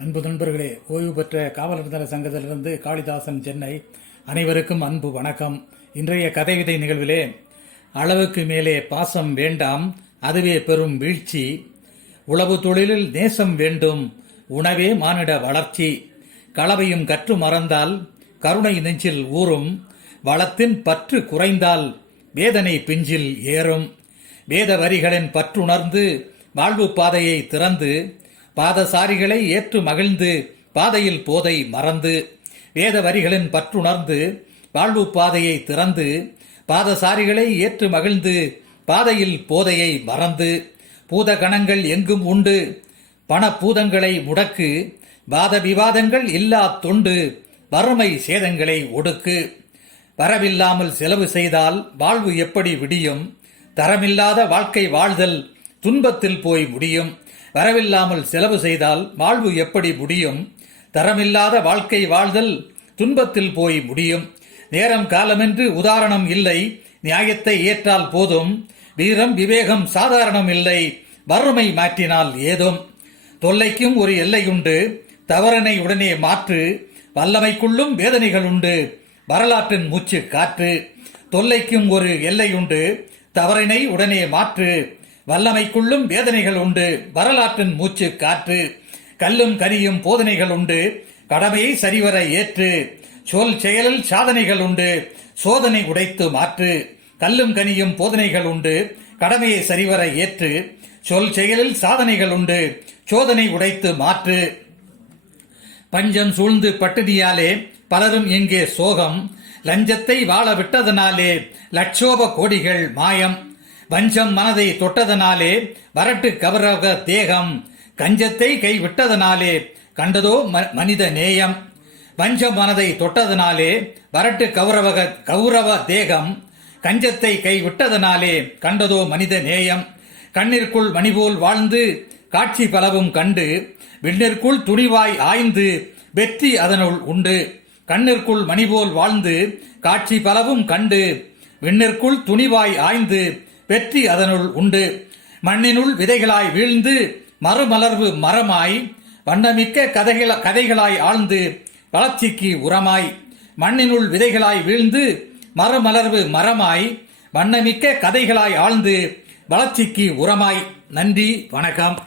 அன்பு நண்பர்களே, ஓய்வு பெற்ற காவலர் நல சங்கத்திலிருந்து காளிதாசன், சென்னை. அனைவருக்கும் அன்பு வணக்கம். இன்றைய கதைவிதை நிகழ்விலே, அளவுக்கு மேலே பாசம் வேண்டாம், அதுவே பெரும் வீழ்ச்சி. உழவு தொழிலில் நேசம் வேண்டும், உணவே மானிட வளர்ச்சி. களவையும் கற்று மறந்தால் கருணை நெஞ்சில் ஊறும், வளத்தின் பற்று குறைந்தால் வேதனை பிஞ்சில் ஏறும். வேத வரிகளின் பற்றுணர்ந்து வாழ்வு பாதையை திறந்து, பாதசாரிகளை ஏற்று மகிழ்ந்து பாதையில் போதை மறந்து. வேத வரிகளின் பற்றுணர்ந்து வாழ்வு பாதையை திறந்து, பாதசாரிகளை ஏற்று மகிழ்ந்து பாதையில் போதையை மறந்து. பூத கணங்கள் எங்கும் உண்டு, பணப்பூதங்களை முடக்கு. வாத விவாதங்கள் இல்லா தொண்டு, வறுமை சேதங்களை ஒடுக்கு. வரவில்லாமல் செலவு செய்தால் வாழ்வு எப்படி விடியும்? தரமில்லாத வாழ்க்கை வாழ்தல் துன்பத்தில் போய் முடியும். வரவில்லாமல் செலவு செய்தால் வாழ்வு எப்படி முடியும்? தரமில்லாத வாழ்க்கை வாழ்தல் துன்பத்தில் போய் முடியும். நேரம் காலமென்று உதாரணம் இல்லை, நியாயத்தை ஏற்றால் போதும். வீரம் விவேகம் சாதாரணம் இல்லை, வறுமை மாற்றினால் ஏதும். தொல்லைக்கும் ஒரு எல்லையுண்டு, தவறனை உடனே மாற்று. வல்லமைக்குள்ளும் வேதனைகள் உண்டு, வரலாற்றின் மூச்சு காற்று. தொல்லைக்கும் ஒரு எல்லையுண்டு, தவறினை உடனே மாற்று. வல்லமைக்குள்ளும் வேதனைகள் உண்டு, வரலாற்றின் மூச்சு காற்று. கல்லும் கனியும் போதனைகள் உண்டு, கடமையை சரிவர ஏற்று. சொல் செயலில் சாதனைகள் உண்டு, சோதனை உடைத்து மாற்று. கல்லும் கனியும் போதனைகள் உண்டு, கடமையை சரிவர ஏற்று. சொல் செயலில் சாதனைகள் உண்டு, சோதனை உடைத்து மாற்று. பஞ்சம் சூழ்ந்து பட்டினியாலே பலரும் எங்கே சோகம். லஞ்சத்தை வாழ விட்டதனாலே லட்சோப கோடிகள் மாயம். வஞ்சம் மனதை தொட்டதனாலே வரட்டு கௌரவ தேகம். கஞ்சத்தை கைவிட்டதனாலே கண்டதோ மனித நேயம். வஞ்சம் மனதை தொட்டதனாலே வரட்டு கௌரவ தேகம். கஞ்சத்தை கைவிட்டதனாலே கண்டதோ மனித நேயம். கண்ணிற்குள் மணிபோல் வாழ்ந்து காட்சி பலவும் கண்டு, விண்ணிற்குள் துணிவாய் ஆய்ந்து வெற்றி அதனுள் உண்டு. கண்ணிற்குள் மணிபோல் வாழ்ந்து காட்சி பலவும் கண்டு, விண்ணிற்குள் துணிவாய் ஆய்ந்து வெற்றி அதனுள் உண்டு. மண்ணினுள் விதைகளாய் வீழ்ந்து மறுமலர்வு மரமாய், வண்ணமிக்க கதைகளாய் ஆழ்ந்து வளர்ச்சிக்கு உரமாய். மண்ணினுள் விதைகளாய் வீழ்ந்து மறுமலர்வு மரமாய், வண்ணமிக்க கதைகளாய் ஆழ்ந்து வளர்ச்சிக்கு உரமாய். நன்றி, வணக்கம்.